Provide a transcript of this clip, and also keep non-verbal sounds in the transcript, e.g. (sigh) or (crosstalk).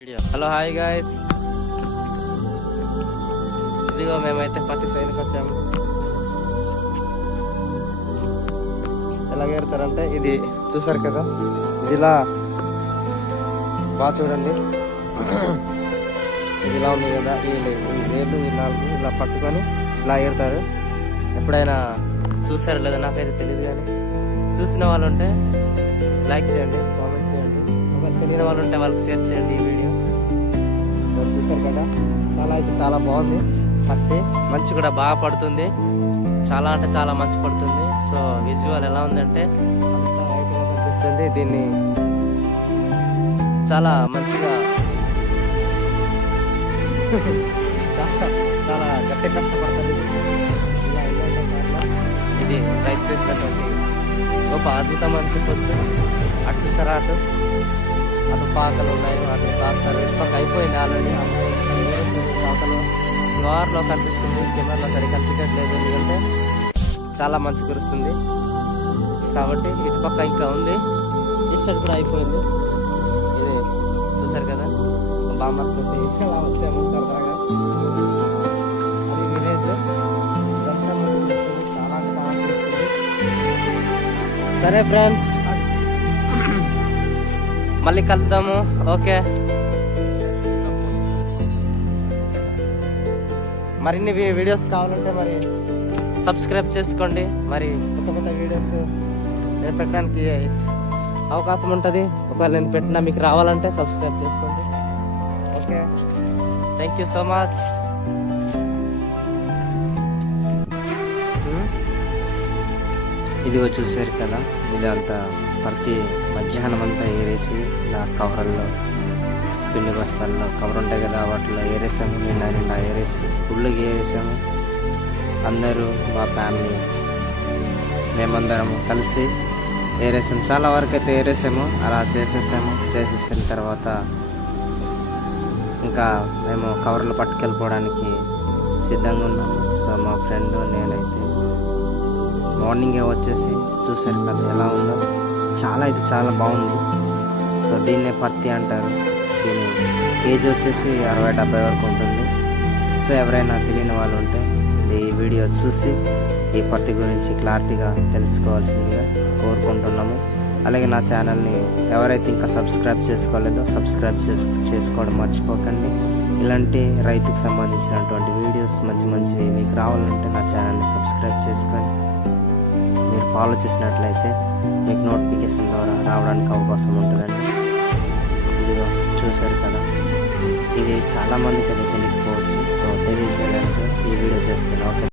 Hello hi guys ఇదిగో మేమైతే పత్తి సైడ్కి వచ్చాము ఎలాగ ఏరుతారంటే ఇది చూసారు కదా? ఇది ఇలా బాగా చూడండి. ఇది ఇలా ఉంది కదా ఈ వేలు ఈ నాలుగు ఇలా పట్టుకొని ఇలా ఏరుతారు. ఎప్పుడైనా చూసారో లేదో నాకైతే తెలియదు కానీ చూసిన వాళ్ళు ఉంటే లైక్ చేయండి. కామెంట్ తెలియని వాళ్ళు ఉంటే వాళ్ళకి షేర్ చేయండి ఈ వీడియో మీరు చూసారు కదా చాలా అయితే చాలా బాగుంది. పత్తి మంచు కూడా బాగా పడుతుంది. చాలా అంటే చాలా మంచి పడుతుంది. సో విజువల్ ఎలా ఉందంటే అంతా కనిపిస్తుంది. దీన్ని చాలా మంచిగా చాలా చాలా గట్టి కష్టపడుతుంది. ఇది రైతు చేసినటువంటి గొప్ప అద్భుతం అని చెప్పొచ్చు అటు చూసారా అటు అటు పాకలు ఉన్నాయి అటు కాస్తారు పక్క అయిపోయింది ఆల్రెడీ పాకలు స్వార్లో కనిపిస్తుంది. కెమెరాలో సరిగ్గా కనిపించట్లేదు. ఎందుకంటే చాలా మంచు కురుస్తుంది. కాబట్టి ఇటు పక్క ఇంకా ఉంది. ఈ సైడ్ కూడా అయిపోయింది. ఇది చూసారు కదా? ఇలా వచ్చాము (laughs) సరదాగా. అది విలేజ్. చాలా సరే ఫ్రెండ్స్ మళ్ళీ కలుద్దాము. ఓకే. మరిన్ని వీడియోస్ కావాలంటే మరి సబ్స్క్రైబ్ చేసుకోండి. మరి కొత్త కొత్త వీడియోస్ నేను పెట్టడానికి అవకాశం ఉంటుంది. ఒకవేళ నేను పెట్టినా మీకు రావాలంటే సబ్స్క్రైబ్ చేసుకోండి. Okay. Thank you so much ఇదిగో చూసారు కదా ఇదంతా. ప్రతి మధ్యాహ్నం అంతా ఏరేసి ఇలా కవర్లో పిండి బస్తాల్లో కవర్ ఉంటాయి కదా వాటిలో ఏరేసాము నిండా నిండా ఏరేసి ఫుల్గా ఏరేసాము. అందరూ మా ఫ్యామిలీ మేమందరం కలిసి ఏరేసాము. చాలా వరకు అయితే ఏరేసాము అలా చేసేసాము. చేసేసిన తర్వాత ఇంకా మేము కవర్లు పట్టుకెళ్ళిపోవడానికి సిద్ధంగా ఉన్నాము. సో మా ఫ్రెండ్ నేనైతే మార్నింగే వచ్చేసి చూసారు కదా ఎలా ఉందో. చాలా అయితే చాలా బాగుంది. సో దీన్నే పత్తి అంటారు. దీని కేజీ వచ్చేసి అరవై డెబ్బై వరకు ఉంటుంది. సో ఎవరైనా తెలియని వాళ్ళు ఉంటే ఈ వీడియో చూసి ఈ పత్తి గురించి క్లారిటీగా తెలుసుకోవాల్సిందిగా కోరుకుంటున్నాము. అలాగే నా ఛానల్ని ఎవరైతే ఇంకా సబ్స్క్రైబ్ చేసుకోలేదో సబ్స్క్రైబ్ చేసు చేసుకోవడం మర్చిపోకండి. ఇలాంటి రైతుకు సంబంధించినటువంటి వీడియోస్ మంచి మంచివి మీకు రావాలంటే నా ఛానల్ని సబ్స్క్రైబ్ చేసుకొని ఫాలో చేసినట్లయితే మీకు నోటిఫికేషన్ ద్వారా రావడానికి అవకాశం ఉంటుందండి ఇదిగో చూశారు కదా. ఇది చాలామందికి అది తెలియకపోవచ్చు. సో తెలియజేయడానికి ఈ వీడియో చేస్తున్నాను. ఓకే.